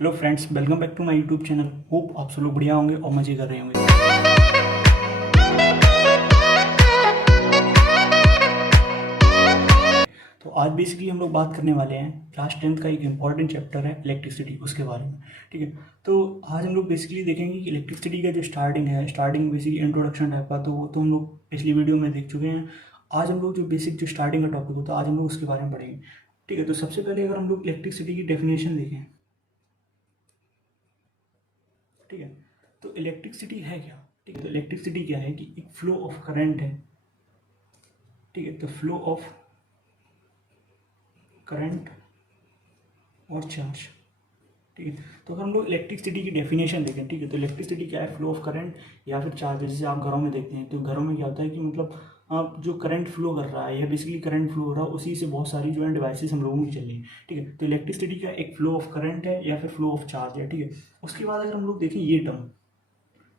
Hello friends, welcome back to my YouTube channel. Hope आप सब लोग बढ़िया होंगे और मज़े कर रहे होंगे। तो आज बेसिकली हम लोग बात करने वाले हैं क्लास 10th का एक इंपॉर्टेंट चैप्टर है इलेक्ट्रिसिटी, उसके बारे में। ठीक है, तो आज हम लोग बेसिकली देखेंगे कि इलेक्ट्रिसिटी का जो स्टार्टिंग बेसिकली इंट्रोडक्शन टाइप का, तो वो तो हम लोग पिछली वीडियो में देख चुके हैं। आज हम लोग जो बेसिक जो स्टार्टिंग का टॉपिक होता है, आज हम लोग उसके बारे में पढ़ेंगे। ठीक है, तो सबसे पहले अगर हम लोग इलेक्ट्रिसिटी की डेफिनेशन देखें, ठीक है, तो इलेक्ट्रिसिटी है क्या? ठीक है, तो इलेक्ट्रिसिटी क्या है कि एक फ्लो ऑफ करंट है। ठीक है, तो फ्लो ऑफ करंट और चार्ज। ठीक है, तो अगर हम लोग इलेक्ट्रिसिटी की डेफिनेशन देखें, ठीक है, तो इलेक्ट्रिसिटी क्या है? फ्लो ऑफ करंट या फिर चार्ज। जैसे आप घरों में देखते हैं, तो घरों में क्या होता है कि मतलब आप जो करंट फ्लो कर रहा है या बेसिकली करंट फ्लो हो रहा है, उसी से बहुत सारी जो है डिवाइसेस हम लोगों की चल रही है। ठीक है, तो इलेक्ट्रिसिटी का एक फ्लो ऑफ करंट है या फिर फ्लो ऑफ चार्ज है। ठीक है, उसके बाद अगर हम लोग देखें ये टर्म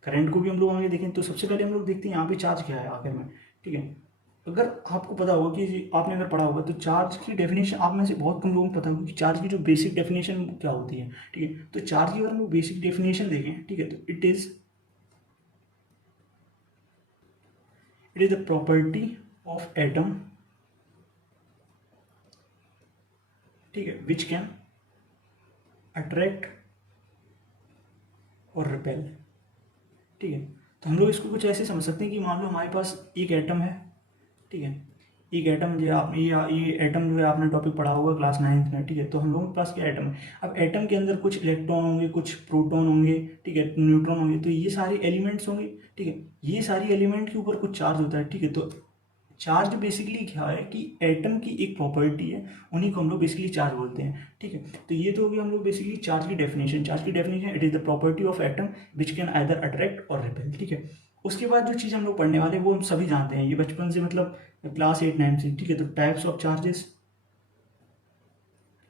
करंट को भी हम लोग आगे देखें, तो सबसे पहले हम लोग देखते हैं यहाँ पे चार्ज क्या है आखिर में। ठीक है, अगर आपको पता होगा कि आपने अगर पढ़ा होगा, तो चार्ज की डेफिनेशन आप में से बहुत कम लोगों को पता होगा कि चार्ज की जो बेसिक डेफिनेशन क्या होती है। ठीक है, तो चार्ज की अगर हम लोग बेसिक डेफिनेशन देखें, ठीक है, तो it is the property of atom, ठीक है, विच कैन अट्रैक्ट और रिपेल। ठीक है, तो हम लोग इसको कुछ ऐसे समझ सकते हैं कि मान लो हमारे पास एक एटम है। ठीक है, एक एटम जो आप ये एटम जो है आपने टॉपिक पढ़ा होगा क्लास 9th में। ठीक है, तो हम लोगों के पास क्या एटम है? अब एटम के अंदर कुछ इलेक्ट्रॉन होंगे, कुछ प्रोटॉन होंगे, ठीक है, न्यूट्रॉन होंगे, तो ये सारे एलिमेंट्स होंगे। ठीक है, ये सारी एलिमेंट के ऊपर कुछ चार्ज होता है। ठीक है, तो चार्ज बेसिकली क्या है कि एटम की एक प्रॉपर्टी है, उन्हीं को हम लोग बेसिकली चार्ज बोलते हैं। ठीक है, तो ये तो हो गया हम लोग बेसिकली चार्ज की definition it is the property of atom which can either attract और रिपेल। ठीक है, उसके बाद जो चीज़ हम लोग पढ़ने वाले हैं वो हम सभी जानते हैं, ये बचपन से मतलब क्लास 8 9 से। ठीक है, तो टाइप्स ऑफ चार्जेस।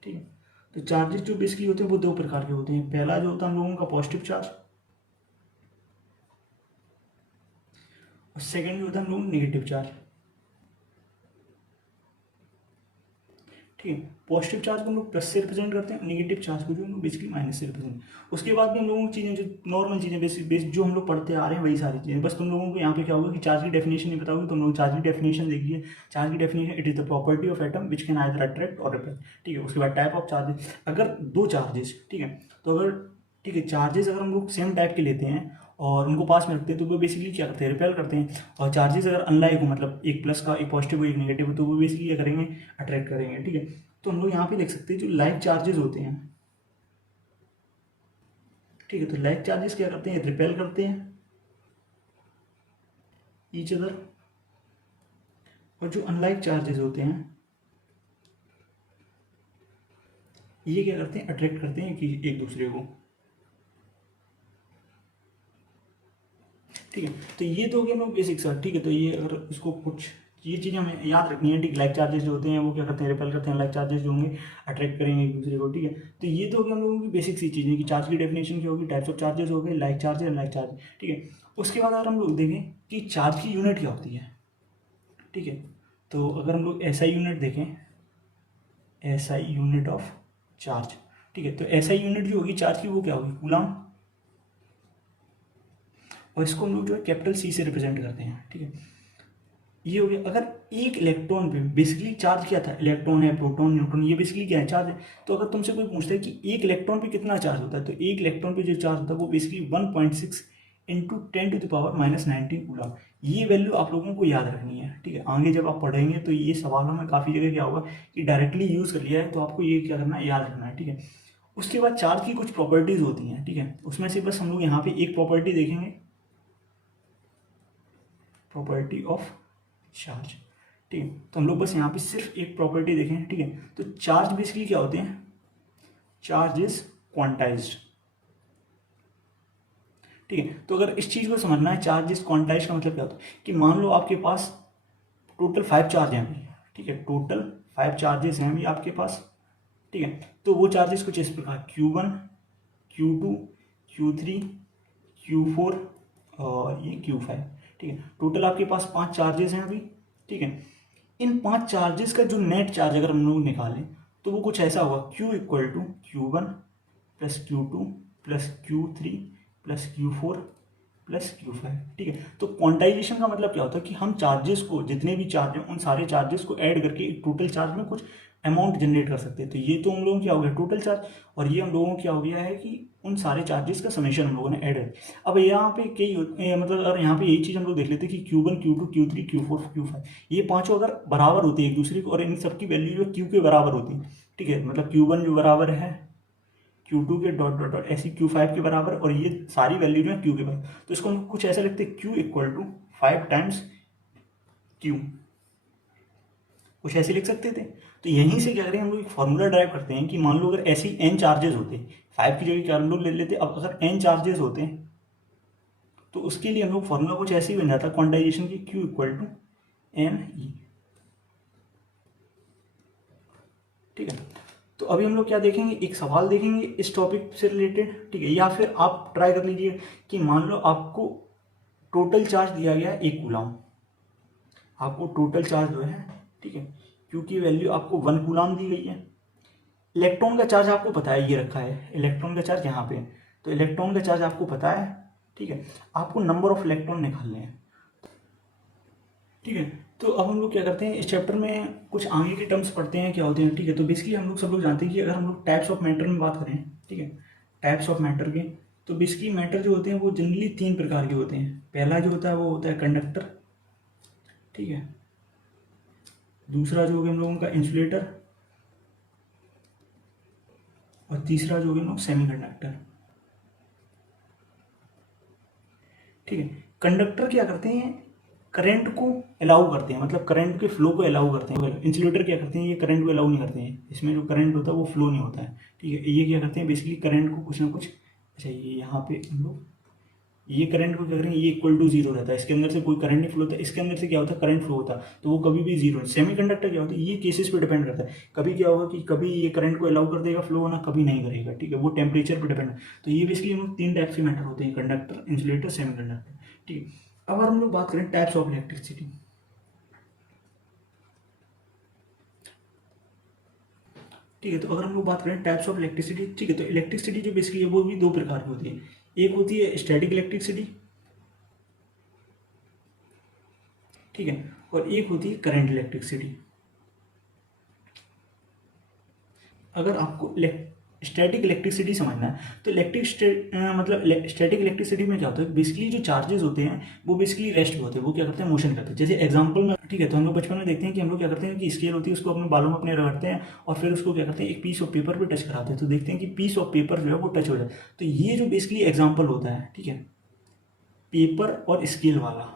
ठीक है, तो चार्जेस जो बेसिकली होते हैं वो दो प्रकार के होते हैं। पहला जो होता है हम लोगों का पॉजिटिव चार्ज, और सेकेंड जो होता है हम लोगों का नेगेटिव चार्ज। ठीक है, पॉजिटिव चार्ज को हम लोग प्लस से रिप्रेजेंट करते हैं, नेगेटिव चार्ज को जो हम लोग बेसिकली माइनस से रिप्रेजेंट। उसके बाद भी हम लोगों की चीज़ें जो नॉर्मल चीज़ें बेसिक जो हम लोग पढ़ते आ रहे हैं वही सारी चीज़ें। बस तुम लोगों को यहाँ पे क्या होगा कि चार्ज की डेफिनेशन नहीं पता होगी, तुम लोग चार्ज की डेफिनेशन देखिए। चार्ज की definition it is the property of atom which can either attract और रिपेल। ठीक है, उसके बाद टाइप ऑफ चार्जेस, अगर दो चार्जेस, ठीक है, तो अगर ठीक है चार्जेस अगर हम लोग सेम टाइप के लेते हैं और उनको पास में रखते हैं, तो वो बेसिकली क्या करते हैं? रिपेल करते हैं। और चार्जेस अगर अनलाइक हो, मतलब एक प्लस का एक पॉजिटिव हो एक नेगेटिव हो, तो वो बेसिकली क्या करेंगे? अट्रैक्ट करेंगे। ठीक है, तो हम लोग यहाँ पे देख सकते हैं जो लाइक चार्जेस होते हैं। ठीक है, तो लाइक चार्जेस क्या करते हैं? रिपेल करते हैं ईच अदर। और जो अनलाइक चार्जेस होते हैं ये क्या करते हैं? अट्रैक्ट करते हैं कि एक दूसरे को। ठीक है, तो ये तो हो गया हम लोग बेसिक सर। ठीक है, तो ये अगर इसको कुछ ये चीज़ें हमें याद रखनी है। ठीक, लाइक चार्जेस जो होते हैं वो क्या करते हैं? रिपेल करते हैं। लाइक चार्जेस जो होंगे अट्रैक्ट करेंगे एक दूसरे को। ठीक है, तो ये तो हो गया हम लोगों की बेसिक सी चीज़ें कि चार्ज की डेफिनेशन क्या होगी, टाइप्स ऑफ चार्जेस हो गए, लाइक चार्ज अनलाइक चार्ज। ठीक है, उसके बाद अगर हम लोग देखें कि चार्ज की यूनिट क्या होती है। ठीक है, तो अगर हम लोग एसआई यूनिट देखें, एसआई यूनिट ऑफ चार्ज। ठीक है, तो एसआई यूनिट जो होगी चार्ज की वो क्या होगी? कूलम। और इसको हम लोग जो है कैपिटल सी से रिप्रेजेंट करते हैं। ठीक है, ये हो गया। अगर एक इलेक्ट्रॉन पे बेसिकली चार्ज क्या था? इलेक्ट्रॉन है, प्रोटॉन, न्यूट्रॉन, ये बेसिकली क्या है? चार्ज है। तो अगर तुमसे कोई पूछता है कि एक इलेक्ट्रॉन पे कितना चार्ज होता है, तो एक इलेक्ट्रॉन पे जो चार्ज होता है वो बेसिकली 1.6 इंटू 10⁻⁻⁹ कूलम। ये वैल्यू आप लोगों को याद रखनी है। ठीक है, आगे जब आप पढ़ेंगे तो ये सवालों में काफ़ी जगह क्या होगा कि डायरेक्टली यूज़ कर लिया है, तो आपको ये क्या करना है? याद रखना है। ठीक है, उसके बाद चार्ज की कुछ प्रॉपर्टीज होती हैं। ठीक है, उसमें से बस हम लोग यहाँ पे एक प्रॉपर्टी देखेंगे, प्रॉपर्टी ऑफ चार्ज। ठीक है, तो हम लोग बस यहाँ पे सिर्फ एक प्रॉपर्टी देखें। ठीक है, तो चार्ज बेसिकली क्या होते हैं? Charge is quantized. ठीक है, तो अगर इस चीज़ को समझना है, चार्ज इज क्वांटाइज्ड का मतलब क्या होता है कि मान लो आपके पास टोटल 5 चार्ज हैं अभी। ठीक है, टोटल 5 चार्जेस हैं अभी आपके पास। ठीक है, तो वो चार्जेस कुछ इस प्रकार Q1 Q2 Q3 Q4 और ये Q5। ठीक है, टोटल आपके पास 5 चार्जेस हैं अभी। ठीक है, इन 5 चार्जेस का जो नेट चार्ज अगर हम लोग निकालें तो वो कुछ ऐसा होगा, Q equal to Q1 plus Q2 plus Q3 plus Q4 plus Q5। ठीक है, तो क्वांटाइजेशन का मतलब क्या होता है कि हम चार्जेस को, जितने भी चार्ज हैं उन सारे चार्जेस को ऐड करके एक टोटल चार्ज में कुछ अमाउंट जनरेट कर सकते हैं। तो ये तो हम लोगों को क्या हो गया टोटल चार्ज, और ये हम लोगों को क्या हो गया है कि उन सारे चार्जेस का समेशन हम लोगों ने ऐड है। अब यहाँ पे मतलब अगर यहाँ पे यही चीज़ हम लोग देख लेते हैं कि Q1 Q2 Q3 Q4 Q5, ये पांचों अगर बराबर होती है एक दूसरे को, और इन सबकी वैल्यू जो Q के बराबर होती है। ठीक है, मतलब Q1 जो बराबर है Q2 के डॉट डॉट डॉट ऐसी Q5 के बराबर, और ये सारी वैल्यू जो है Q के बराबर, तो इसको हम कुछ ऐसा लिखते हैं Q equal to 5 times Q, कुछ ऐसे लिख सकते थे। तो यहीं से क्या करें हम लोग एक फॉर्मूला ड्राइव करते हैं कि मान लो अगर ऐसी n चार्जेस होते, 5 की जगह क्या हम लोग ले लेते, अब अगर n चार्जेस होते हैं तो उसके लिए हम लोग फॉर्मूला कुछ ऐसे ही बन जाता क्वांटाइजेशन की, Q इक्वल टू NE। ठीक है, तो अभी हम लोग क्या देखेंगे, एक सवाल देखेंगे इस टॉपिक से रिलेटेड। ठीक है, या फिर आप ट्राई कर लीजिए कि मान लो आपको टोटल चार्ज दिया गया 1 कूलाम, आपको टोटल चार्ज जो है, ठीक है, क्योंकि वैल्यू आपको 1 कूलाम दी गई है। इलेक्ट्रॉन का चार्ज आपको पता है, ये रखा है इलेक्ट्रॉन का चार्ज यहाँ पे, तो इलेक्ट्रॉन का चार्ज आपको पता है। ठीक है, आपको नंबर ऑफ इलेक्ट्रॉन निकालने हैं। ठीक है, तो अब हम लोग क्या करते हैं, इस चैप्टर में कुछ आगे के टर्म्स पढ़ते हैं क्या होते हैं। ठीक है, तो बेसिकली हम लोग सब लोग जानते हैं कि अगर हम लोग टाइप्स ऑफ मैटर में बात करें, ठीक है, टाइप्स ऑफ मैटर के, तो बेसिकली मैटर जो होते हैं वो जनरली 3 प्रकार के होते हैं। पहला जो होता है वो होता है कंडक्टर, ठीक है, दूसरा जो हो गया हम लोगों का इंसुलेटर, और तीसरा जो हो गया हम लोग सेमीकंडक्टर। ठीक है, कंडक्टर क्या करते हैं, करंट को अलाउ करते हैं, मतलब करंट के फ्लो को अलाउ करते हैं। इंसुलेटर क्या करते हैं, ये करंट को अलाउ नहीं करते हैं, इसमें जो करंट होता है वो फ्लो नहीं होता है। ठीक है, ये क्या करते हैं बेसिकली करंट को कुछ ना कुछ, अच्छा ये यहाँ पे हम लोग ये करंट को क्या करेंगे, ये इक्वल टू 0 रहता है, इसके अंदर से कोई करंट नहीं फ्लो होता, इसके अंदर से क्या होता है करंट फ्लो होता है, तो वो कभी भी 0 है। सेमीकंडक्टर क्या होता है, ये केसेस पे डिपेंड करता है, कभी क्या होगा कि कभी ये करंट को अलाउ कर देगा फ्लो होना, कभी नहीं करेगा। ठीक है, वो टेम्परेचर पर डिपेंड है। तो ये बेसिकली हम लोग 3 टाइप के मैटर होते हैं, कंडक्टर, इंसुलेटर, सेमीकंडक्टर। ठीक है, अब अगर हम लोग बात करें टाइप्स ऑफ इलेक्ट्रिसिटी, ठीक है, तो अगर हम लोग बात करें टाइप्स ऑफ इलेक्ट्रिसिटी, ठीक है, तो इलेक्ट्रिसिटी जो बेसिकली है वो भी 2 प्रकार की होती है। एक होती है स्टैटिक इलेक्ट्रिसिटी, ठीक है, और एक होती है करंट इलेक्ट्रिसिटी। अगर आपको स्टैटिक इलेक्ट्रिसिटी समझना है तो मतलब स्टैटिक इलेक्ट्रिसिटी में क्या होता है, बेसिकली जो चार्जेस होते हैं वो बेसिकली रेस्ट पे होते हैं, वो क्या करते हैं मोशन करते हैं। जैसे एग्जांपल में, ठीक है, तो हम लोग बचपन में देखते हैं कि हम लोग क्या करते हैं कि स्केल होती है उसको अपने बालों में अपने रगड़ते हैं, और फिर उसको क्या करते हैं एक पीस ऑफ पेपर पे टच कराते हैं, तो देखते हैं कि पीस ऑफ पेपर जो है वो टच हो जाए। तो ये जो बेसिकली एग्जाम्पल होता है, ठीक है, पेपर और स्केल वाला,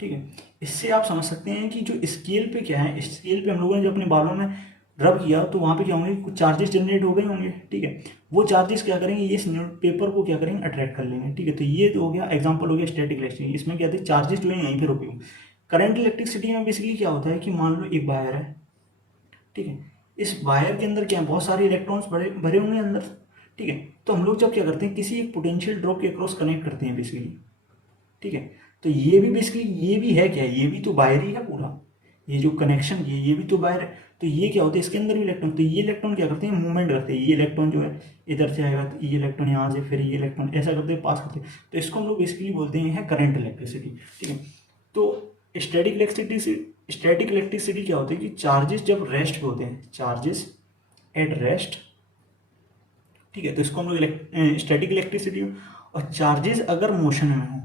ठीक है, इससे आप समझ सकते हैं कि जो स्केल पे क्या है, स्केल पे हम लोगों ने जो अपने बालों में रब किया तो वहाँ पे क्या होंगे, कुछ चार्जेस जनरेट हो गए होंगे। ठीक है, वो चार्जेस क्या करेंगे, ये पेपर को क्या करेंगे अट्रैक्ट कर लेंगे। ठीक है, तो ये तो हो गया एग्जांपल, हो गया स्टैटिक इलेक्ट्रिसिटी। इसमें क्या थे, चार्जेस जो है यहीं पे रुके हुए। करंट इलेक्ट्रिसिटी में बेसिकली क्या होता है कि मान लो एक वायर है, ठीक है, इस वायर के अंदर क्या है, बहुत सारे इलेक्ट्रॉन्स भरे भरे होंगे अंदर। ठीक है, तो हम लोग जब क्या करते हैं, किसी एक पोटेंशियल ड्रॉप के अक्रॉस कनेक्ट करते हैं बेसिकली। ठीक है, तो ये भी बेसिकली ये भी है क्या, ये भी तो वायर ही है पूरा, ये जो कनेक्शन ये भी तो वायर है। तो ये क्या होता है, इसके अंदर भी इलेक्ट्रॉन, तो ये इलेक्ट्रॉन क्या करते हैं, मूवमेंट करते हैं। ये इलेक्ट्रॉन जो है इधर से आएगा, तो ये इलेक्ट्रॉन यहाँ से, फिर ये इलेक्ट्रॉन ऐसा करते हैं पास करते हैं, तो इसको हम लोग बेसिकली बोलते हैं करंट इलेक्ट्रिसिटी। ठीक है, तो स्टैटिक इलेक्ट्रिसिटी क्या होती है कि चार्जेस जब रेस्ट पे होते हैं, चार्जेस एट रेस्ट, ठीक है, तो इसको हम लोग स्टैटिक इलेक्ट्रिसिटी। और चार्जेस अगर मोशन में हो,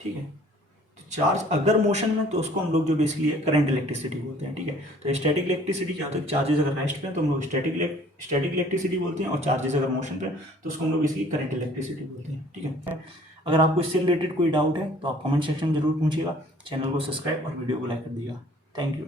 ठीक है, तो चार्ज अगर मोशन में, तो उसको हम लोग जो बेसिकली करंट इलेक्ट्रिसिटी बोलते हैं। ठीक है, तो स्टैटिक इलेक्ट्रिसिटी क्या होता है, चार्जेस अगर रेस्ट पे तो हम लोग स्टैटिक इलेक्ट्रिसिटी बोलते हैं, और चार्जेस अगर मोशन पे तो उसको हम लोग बेसिकली करंट इलेक्ट्रिसिटी बोलते हैं। ठीक है, अगर आपको इससे रिलेटेड कोई डाउट है तो आप कमेंट सेक्शन में जरूर पूछिएगा। चैनल को सब्सक्राइब और वीडियो को लाइक कर दिएगा। Thank you.